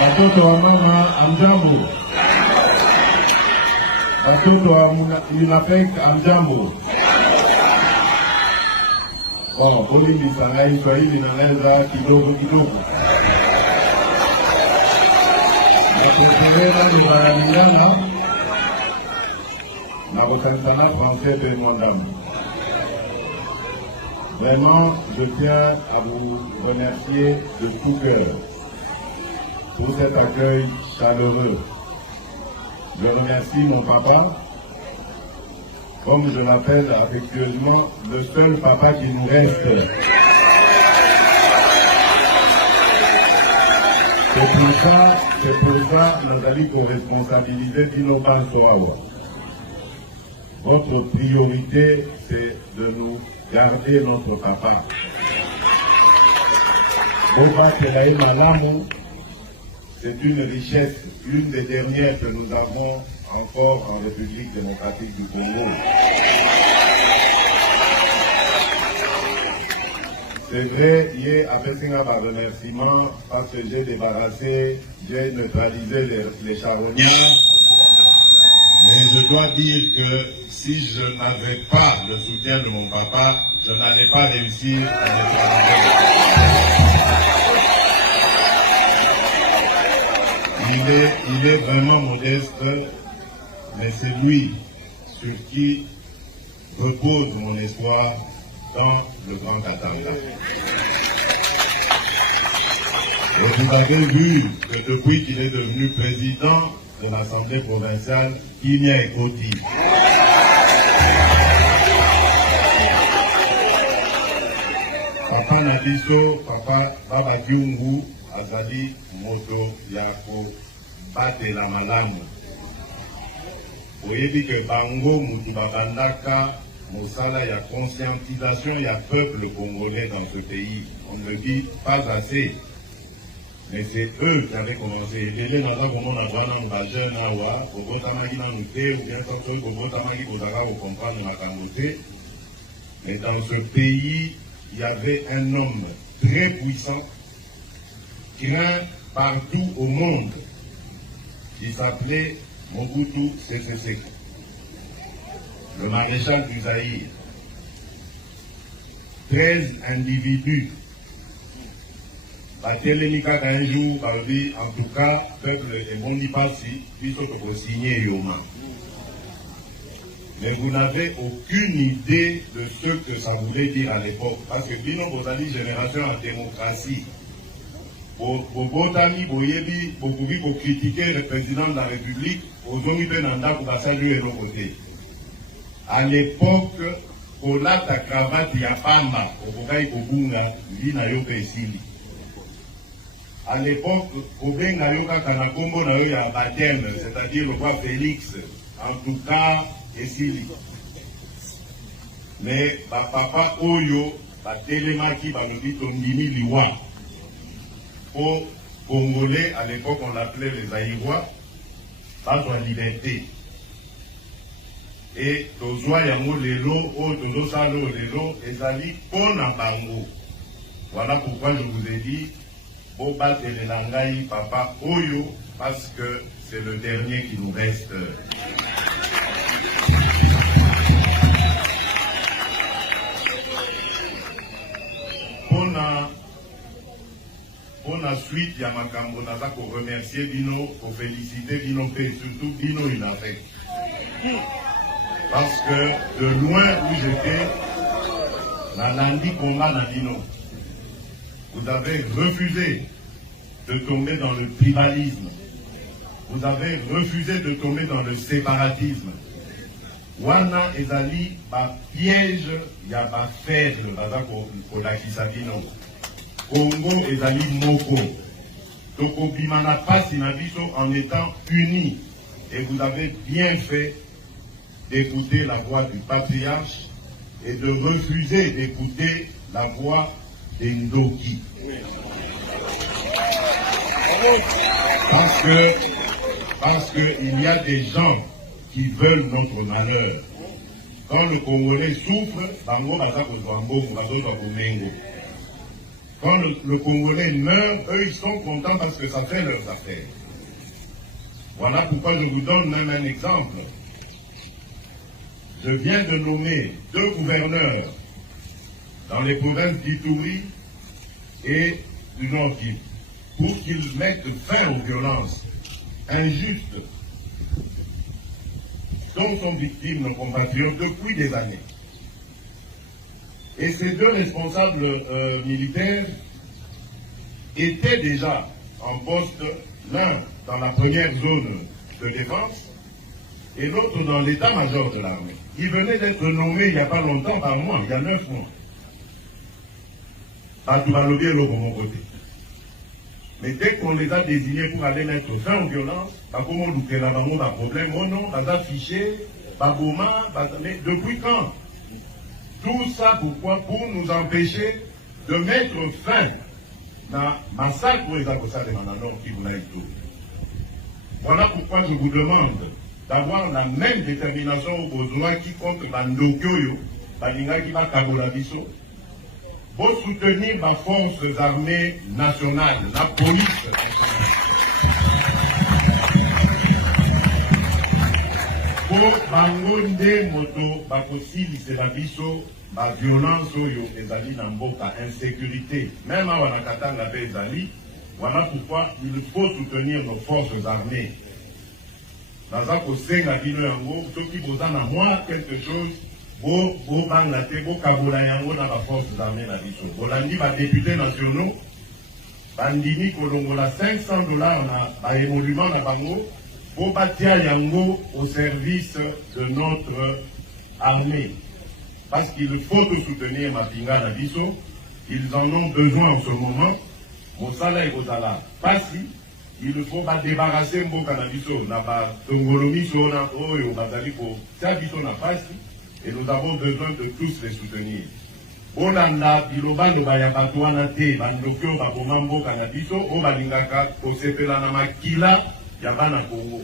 Watoto wa mama amjambo. Watoto wa UNAPEC amjambo. Poli misangai Swahili naweza kidogo kidogo. Napokeleza ni barabara na kukansana français de Mwandam. Vraiment, je tiens à vous remercier de tout cœur pour cet accueil chaleureux. Je remercie mon papa, comme je l'appelle affectueusement, le seul papa qui nous reste. C'est pour ça nous allons co-responsabiliser Dino Pansoawa. Votre priorité, c'est de nous garder notre papa. Boba Kelaï Malamu, c'est une richesse, l'une des dernières que nous avons encore en République démocratique du Congo. C'est vrai, hier, après un remerciement, parce que j'ai débarrassé, j'ai neutralisé les charognards. Mais je dois dire que si je n'avais pas le soutien de mon papa, je n'allais pas réussir à neutraliser. Il est vraiment modeste, mais c'est lui sur qui repose mon espoir dans le Grand Katanga. Et vous avez vu que depuis qu'il est devenu président de l'Assemblée provinciale, il n'y a écouté. Papa Nabiso, Papa Baba Kyungu, Azali Moto Yako, Bate la Malamu. Vous voyez que Bango Moutubabandaka, Mosala, il y a conscientisation, il y a peuple congolais dans ce pays. On ne le dit pas assez. Mais c'est eux qui avaient commencé. Mais dans ce pays, il y avait un homme très puissant, craint partout au monde, qui s'appelait Mobutu Sese Seko, le maréchal du Zaïre. 13 individus. Batelemika un jour, en tout cas, peuple et mon passé, puisque vous signez Yoma. Mais vous n'avez aucune idée de ce que ça voulait dire à l'époque. Parce que Bino Bozali, génération en démocratie, Botami, Boyebi, Bokubi, pour critiquer le président de la République, aux hommes Benanda, pour saluer l'autre côté. À l'époque, Ola ta cravate Yapamba, Obokai Kobunga, Lina Yope Esili. À l'époque, Obenga Yoka Kanakombo na yo ya baptême, c'est-à-dire le roi Félix, en tout cas, Esili. Mais papa Oyo, Telemaki, Balodi Tondini Liwa. Aux Congolais, à l'époque, on l'appelait les Aïrois, pas de liberté. Et Tozwa Yango Lelo, O Tozo Salo Lelo, Ezali Pona Bango. Voilà pourquoi je vous ai dit, Boba Telelangai, Papa Oyo, parce que c'est le dernier qui nous reste. Pour la suite, il y a Makambo Naza pour remercier Bino, pour féliciter Bino et surtout Bino UNAPEC. Parce que de loin où j'étais, Nalandi combat na Bino. Vous avez refusé de tomber dans le tribalisme. Vous avez refusé de tomber dans le séparatisme. Wana ezali ba piège ya ba faire le baza pour la Kisabino. Congo ezali moko. Toko bimana pasi na biso en étant unis. Et vous avez bien fait d'écouter la voix du patriarche et de refuser d'écouter la voix d'Endoki. Parce que il y a des gens qui veulent notre malheur. Quand le Congolais souffre, bango baza kozwa mbongo, bazo zwa komengo. Quand le Congolais meurt, eux, ils sont contents parce que ça fait leurs affaires. Voilà pourquoi je vous donne même un exemple. Je viens de nommer 2 gouverneurs dans les provinces d'Ituri et du Nord Kivu pour qu'ils mettent fin aux violences injustes dont sont victimes nos compatriotes depuis des années. Et ces 2 responsables militaires étaient déjà en poste, l'un dans la première zone de défense et l'autre dans l'état-major de l'armée. Ils venaient d'être nommés il n'y a pas longtemps par mois, il y a 9 mois. De mon côté. Mais dès qu'on les a désignés pour aller mettre fin aux violences, comment nous avons un problème, oh non, on a affiché, mais depuis quand? Tout ça pourquoi? Pour nous empêcher de mettre fin à massacre pour les Akosa de Mananor qui vous l'avez tout. Voilà pourquoi je vous demande d'avoir la même détermination au besoin qui contre Bandokyo, Balingaki Bakabolabiso, pour soutenir les forces armées nationales, la police nationale. Pour Bangonde Moto, Bakosi, Liselabiso, la violence, ezali Namboka, insécurité, même à Wanakatan, la paix ezali. Voilà pourquoi il faut soutenir nos forces armées. Dans un conseil, la Bino Yango, ceux qui vous en a quelque chose, vous banglate, vous kabola yango dans la force armée la biso. Bolandi va députés nationaux, bandini kolongola $500 na émolument na bango, pour bâtir yango au service de notre armée. Parce qu'il faut soutenir Mapinga na biso, ils en ont besoin en ce moment. Mosala et Mosala, Passi, il faut pas débarrasser Mboka na biso, na ba tongolomi sona oyo bazali ko sa biso na Passi. Et nous avons besoin de tous les soutenir. Olanda, biloba no bayabatuana te, bandokyo babomambo kanabiso, o balingaka, kosepela na makila, yabana Congo.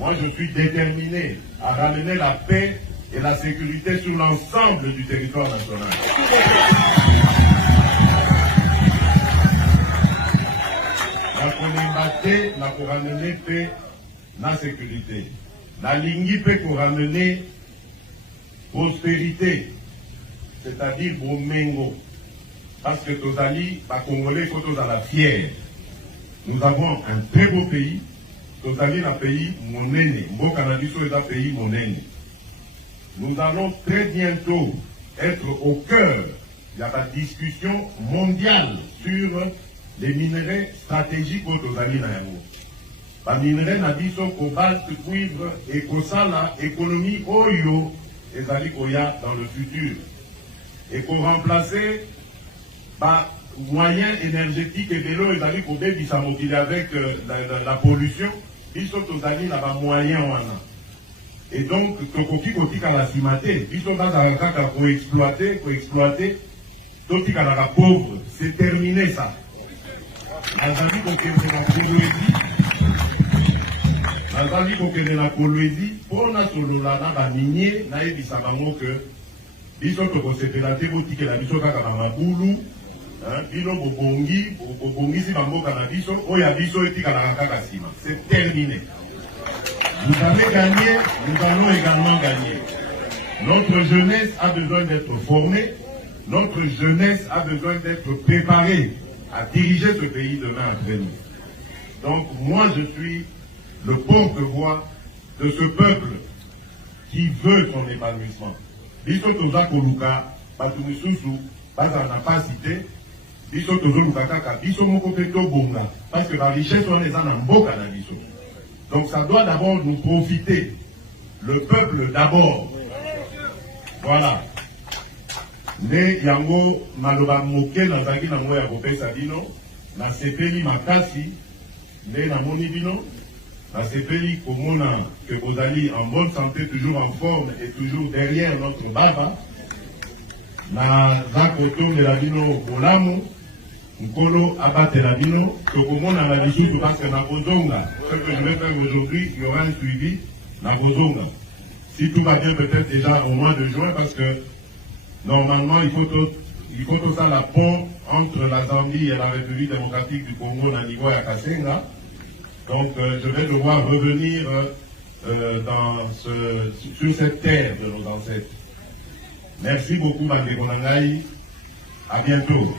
Moi, je suis déterminé à ramener la paix et la sécurité sur l'ensemble du territoire national. La Konembate, la pour ramener paix, la sécurité. La Lingi peut pour ramener prospérité, c'est-à-dire Bomengo. Parce que Tozali, les Congolais, faut tous à la fière. Nous avons un très beau pays. Tozali, un pays monene. Mboka Nabiso est un pays monene. Nous allons très bientôt être au cœur de la discussion mondiale sur les minerais stratégiques au Tozali Nayango. Les minerais Nabiso, cobalt, cuivre et Kosala, économie Oyo, et Zali Koya dans le futur. Et pour remplacer moyens énergétiques et vélo, et Zali Kobe qui s'amotive avec la pollution, ils sont aux alliés là-bas moyens. Et donc, Tokoki Koki Kalasimate, ils sont dans un cas pour exploiter, Toki Kalara pauvre, c'est terminé ça. Azali Koki Azali kokende na Kolwezi pona solola na ba minier na yebisa bango que biso tokosepela te botikela biso kaka na mabulu bino bobongi si bamboka na biso oya biso etikalaka kaka nsima. C'est terminé. Vous avez gagné, nous allons également gagner. Notre jeunesse a besoin d'être formée, notre jeunesse a besoin d'être préparée à diriger ce pays demain après-midi. Donc moi je suis le porte-voix de ce peuple qui veut son épanouissement. Biso toza koluka batu misusu baza na pas cité biso tozo luka kaka biso moko pe to bonga parce que la richesse on les a na mboka na biso. Donc ça doit d'abord nous profiter. Le peuple d'abord. Voilà. Ne yango maloba moke na zaki na moya kopesa bino na sepeli makasi ne na moni bino. La CPI, comme on a que vous allez en bonne santé, toujours en forme et toujours derrière notre baba. Na zakoto de la bino Bolamo, Nkolo abate la bino, que comme on a la visite parce que na Bozonga, ce que je vais faire aujourd'hui, il y aura un suivi na Bozonga. Si tout va bien, peut-être déjà au mois de juin, parce que normalement il faut il faut tout ça la pont entre la Zambie et la République démocratique du Congo au niveau de Kasenga. Donc je vais devoir revenir sur cette terre de nos ancêtres. Merci beaucoup, Mandé Konangaï. À bientôt.